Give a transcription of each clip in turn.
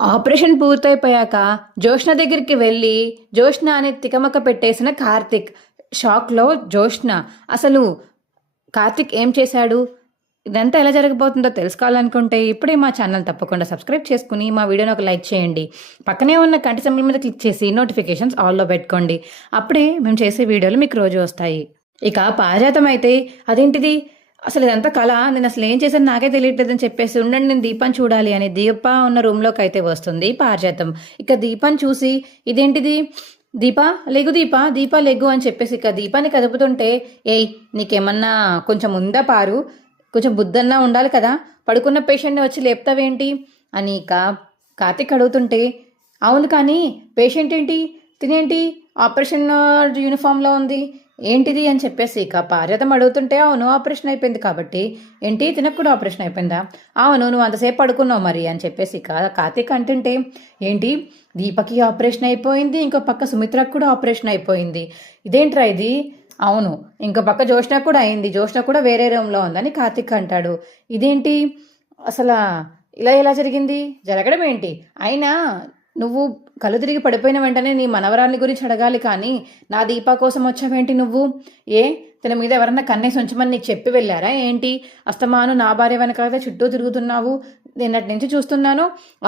Operation పూర్తయిపోయాక Joshna దగ్గరికి వెళ్ళి జోష్న అని తికమక పెట్టేసిన కార్తిక్. షాక్లో జోష్న. అసలు కార్తిక్ ఏం చేశాడు? ఇదంతా ఎలా జరగబోతుందో తెలుసుకోవాలనుకుంటే ఇప్పుడే మా ఛానల్ తప్పకుండా సబ్స్క్రైబ్ చేసుకుని మా వీడియోని ఒక లైక్ చేయండి. పక్కనే ఉన్న గంట సింబల్ మీద క్లిక్ చేసి నోటిఫికేషన్స్ ఆల్లో పెట్టుకోండి. అప్పుడే మేము చేసే వీడియోలు మీకు రోజు వస్తాయి. ఇక పారిజాతం అయితే అదేంటిది, అసలు ఇదంతా కళ, నేను అసలు ఏం చేశాను నాకే తెలియట్లేదని చెప్పేసి ఉండండి నేను దీపాన్ని చూడాలి అని దీప ఉన్న రూమ్లోకి అయితే వస్తుంది పారిజాతం. ఇక దీపాన్ని చూసి ఇదేంటిది, దీపా లెగు, దీపా దీపా లెగు అని చెప్పేసి ఇక దీపాన్ని కదుపుతుంటే, ఏయ్ నీకేమన్నా కొంచెం ఉందా పారు, కొంచెం బుద్ధన్నా ఉండాలి కదా, పడుకున్న పేషెంట్ని వచ్చి లేపుతావేంటి అని ఇక కార్తిక్ అడుగుతుంటే, అవును కానీ పేషెంట్ ఏంటి, తినేంటి ఆపరేషన్ యూనిఫామ్లో ఉంది ఏంటిది అని చెప్పేసి ఇక పారిజాతం అడుగుతుంటే, అవును ఆపరేషన్ అయిపోయింది కాబట్టి ఏంటి తినకు కూడా ఆపరేషన్ అయిపోయిందా, అవును నువ్వు అంతసేపు పడుకున్నావు మరి అని చెప్పేసి ఇక కార్తీక్ అంటుంటే, ఏంటి దీపకి ఆపరేషన్ అయిపోయింది, ఇంకో పక్క సుమిత్రకు కూడా ఆపరేషన్ అయిపోయింది, ఇదేంట్రా ఇది, అవును ఇంకో పక్క జోష్న కూడా అయింది, జోష్న కూడా వేరే రూమ్లో ఉందని కార్తీక్ అంటాడు. ఇదేంటి అసలు ఇలా ఎలా జరిగింది, జరగడం ఏంటి, అయినా నువ్వు కళ్ళు తిరిగి పడిపోయిన వెంటనే నీ మనవరాల్ని గురించి అడగాలి కానీ నా దీపా కోసం వచ్చావేంటి నువ్వు, ఏ తన మీద ఎవరన్నా కన్నేసి ఉంచమని నీకు చెప్పి వెళ్ళారా ఏంటి, అస్తమాను నా భార్య వెనకాలతే చుట్టూ తిరుగుతున్నావు, నిన్నటి నుంచి చూస్తున్నాను,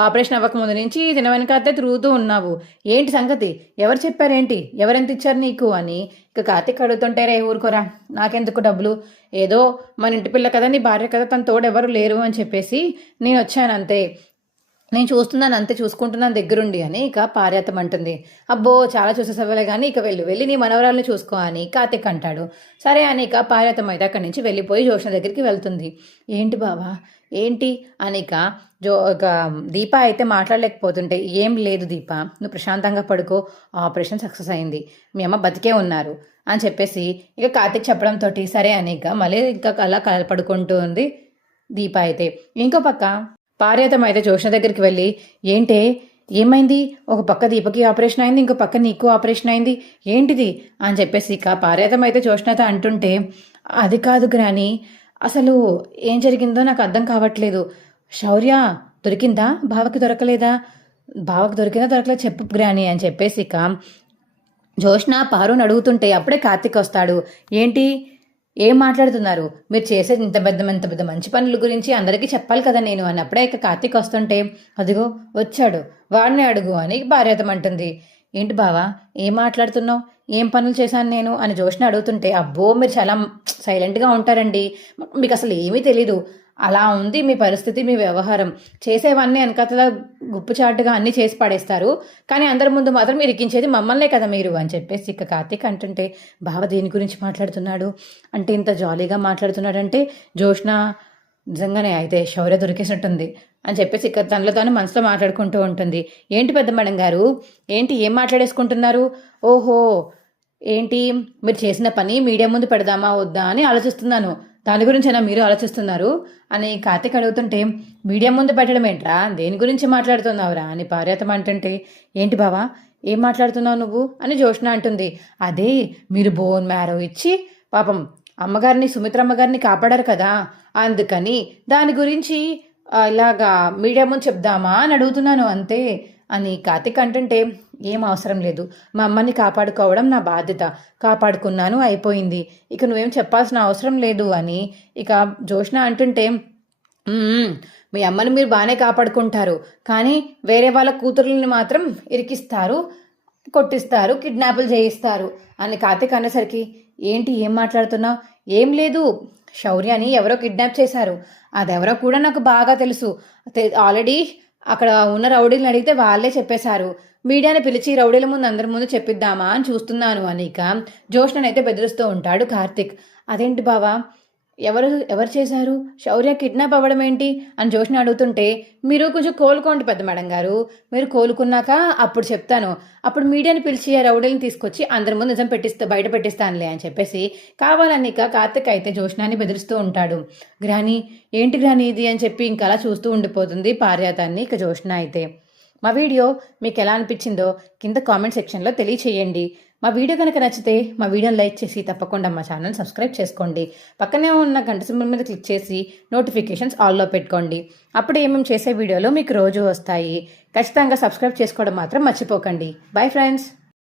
ఆపరేషన్ అవ్వకముందు నుంచి తిన వెనకాలతే తిరుగుతూ ఉన్నావు, ఏంటి సంగతి, ఎవరు చెప్పారేంటి, ఎవరెంత ఇచ్చారు నీకు అని ఇక కార్తీక్ అడుగుతుంటే, రే ఊరుకోరా నాకెందుకు డబ్బులు, ఏదో మన ఇంటి పిల్ల కదా నీ భార్య కదా తన తోడెవరు లేరు అని చెప్పేసి నేను వచ్చాను అంతే, నేను చూస్తున్నాను అంతే, చూసుకుంటున్నాను దగ్గరుండి అని ఇక పారిజాతం అంటుంది. అబ్బో చాలా చూసేసవ్వలే కానీ ఇక వెళ్ళి నీ మనవరాలను చూసుకో అని కార్తిక్ అంటాడు. సరే అని ఇక పారిజాతం అయితే అక్కడి నుంచి వెళ్ళిపోయి జోష్న దగ్గరికి వెళ్తుంది. ఏంటి బావా ఏంటి అని ఇక దీప అయితే మాట్లాడలేకపోతుంటే, ఏం లేదు దీప నువ్వు ప్రశాంతంగా పడుకో, ఆపరేషన్ సక్సెస్ అయింది, మీ అమ్మ బతికే ఉన్నారు అని చెప్పేసి ఇక కార్తిక్ చెప్పడంతో సరే అని ఇక మళ్ళీ ఇంకా అలా పడుకుంటూ ఉంది దీప అయితే. ఇంకో పక్క పారిజాతం అయితే జోష్న దగ్గరికి వెళ్ళి, ఏంటే ఏమైంది, ఒక పక్క దీపకి ఆపరేషన్ అయింది, ఇంకో పక్క నీకు ఆపరేషన్ అయింది ఏంటిది అని చెప్పేసి ఇక పారిజాతం అయితే జోష్నతో అంటుంటే, అది కాదు గ్రాని, అసలు ఏం జరిగిందో నాకు అర్థం కావట్లేదు, శౌర్య దొరికిందా, బావకి దొరకలేదా, బావకి దొరికిందా దొరకలేదు చెప్పు గ్రాని అని చెప్పేసి ఇక జోష్న పారుని అడుగుతుంటే అప్పుడే కార్తిక్ వస్తాడు. ఏంటి ఏం మాట్లాడుతున్నారు, మీరు చేసేది ఇంత పెద్ద మంచి పనుల గురించి అందరికీ చెప్పాలి కదా నేను అని అప్పుడే ఇక కార్తీక్ వస్తుంటే, అదిగో వచ్చాడు వాడిని అడుగు అని పారిజాతం అంటుంది. ఏంటి బావా ఏం మాట్లాడుతున్నావు, ఏం పనులు చేశాను నేను అని జోష్న అడుగుతుంటే, అబ్బో మీరు చాలా సైలెంట్గా ఉంటారండి, మీకు అసలు ఏమీ తెలీదు, అలా ఉంది మీ పరిస్థితి, మీ వ్యవహారం, చేసేవన్నీ వెనకతల గుప్పుచాటుగా అన్నీ చేసి పడేస్తారు, కానీ అందరి ముందు మాత్రం ఇరికించేది మమ్మల్నే కదా మీరు అని చెప్పేసి ఇక కార్తీక్ అంటుంటే, బావ దేని గురించి మాట్లాడుతున్నాడు అంటే ఇంత జాలీగా మాట్లాడుతున్నాడంటే జోష్న నిజంగానే అయితే శౌర్య దొరికేసినట్టుంది అని చెప్పేసి ఇక తనలో తాను మనసులో మాట్లాడుకుంటూ ఉంటుంది. ఏంటి పెద్ద మేడం గారు ఏంటి ఏం మాట్లాడేసుకుంటున్నారు, ఓహో ఏంటి మీరు చేసిన పని మీడియా ముందు పెడదామా వద్దా అని ఆలోచిస్తున్నాను, దాని గురించైనా మీరు ఆలోచిస్తున్నారు అని కార్తీక్ అడుగుతుంటే, మీడియా ముందు పెట్టడం ఏంట్రా, దేని గురించి మాట్లాడుతున్నావురా అని పారిజాతం అంటుంటే, ఏంటి బావా ఏం మాట్లాడుతున్నావు నువ్వు అని జోష్న అంటుంది. అదే మీరు బోన్ మ్యారో ఇచ్చి పాపం అమ్మగారిని సుమిత్రమ్మ గారిని కాపాడారు కదా, అందుకని దాని గురించి ఇలాగా మీడియా ముందు చెప్దామా అని అడుగుతున్నాను అంతే అని కార్తీక్ అంటుంటే, ఏం అవసరం లేదు, మా అమ్మని కాపాడుకోవడం నా బాధ్యత, కాపాడుకున్నాను అయిపోయింది, ఇక నువ్వేం చెప్పాల్సిన అవసరం లేదు అని ఇక జోష్న అంటుంటే, మీ అమ్మని మీరు బాగానే కాపాడుకుంటారు కానీ వేరే వాళ్ళ కూతుర్లని మాత్రం ఇరికిస్తారు, కొట్టిస్తారు, కిడ్నాపులు చేయిస్తారు అని కార్తీక్ అనేసరికి, ఏంటి ఏం మాట్లాడుతున్నావు, ఏం లేదు శౌర్యని ఎవరో కిడ్నాప్ చేశారు, అదెవరో కూడా నాకు బాగా తెలుసు, ఆల్రెడీ అక్కడ ఉన్న రౌడీలను అడిగితే వాళ్ళే చెప్పేశారు, మీడియాని పిలిచి రౌడీల ముందు అందరి ముందు చెప్పిద్దామా అని చూస్తున్నాను అని ఇక జోష్ననైతే బెదిరిస్తూ ఉంటాడు కార్తిక్. అదేంటి బావా ఎవరు చేశారు, శౌర్య కిడ్నాప్ అవ్వడం ఏంటి అని జోష్న అడుగుతుంటే, మీరు కొంచెం కోలుకోండి పెద్ద మేడం గారు, మీరు కోలుకున్నాక అప్పుడు చెప్తాను, అప్పుడు మీడియాని పిలిచి ఆ రౌడీని తీసుకొచ్చి అందరి ముందు నిజం బయట పెట్టిస్తానులే అని చెప్పేసి కావాలని ఇక కార్తిక్ అయితే జోష్నాని బెదిరిస్తూ ఉంటాడు. గ్రాని ఏంటి గ్రాని ఇది అని చెప్పి ఇంకా అలా చూస్తూ ఉండిపోతుంది పారిజాతాన్ని ఇక జోష్న అయితే. మా వీడియో మీకు ఎలా అనిపించిందో కింద కామెంట్ సెక్షన్లో తెలియచేయండి. మా వీడియో కనుక నచ్చితే మా వీడియోని లైక్ చేసి తప్పకుండా మా ఛానల్ సబ్స్క్రైబ్ చేసుకోండి. పక్కనే ఉన్న గంట సింబల్ మీద క్లిక్ చేసి నోటిఫికేషన్స్ ఆల్లో పెట్టుకోండి. అప్పుడు ఏమేమి చేసే వీడియోలు మీకు రోజు వస్తాయి. ఖచ్చితంగా సబ్స్క్రైబ్ చేసుకోవడం మాత్రం మర్చిపోకండి. Bye friends.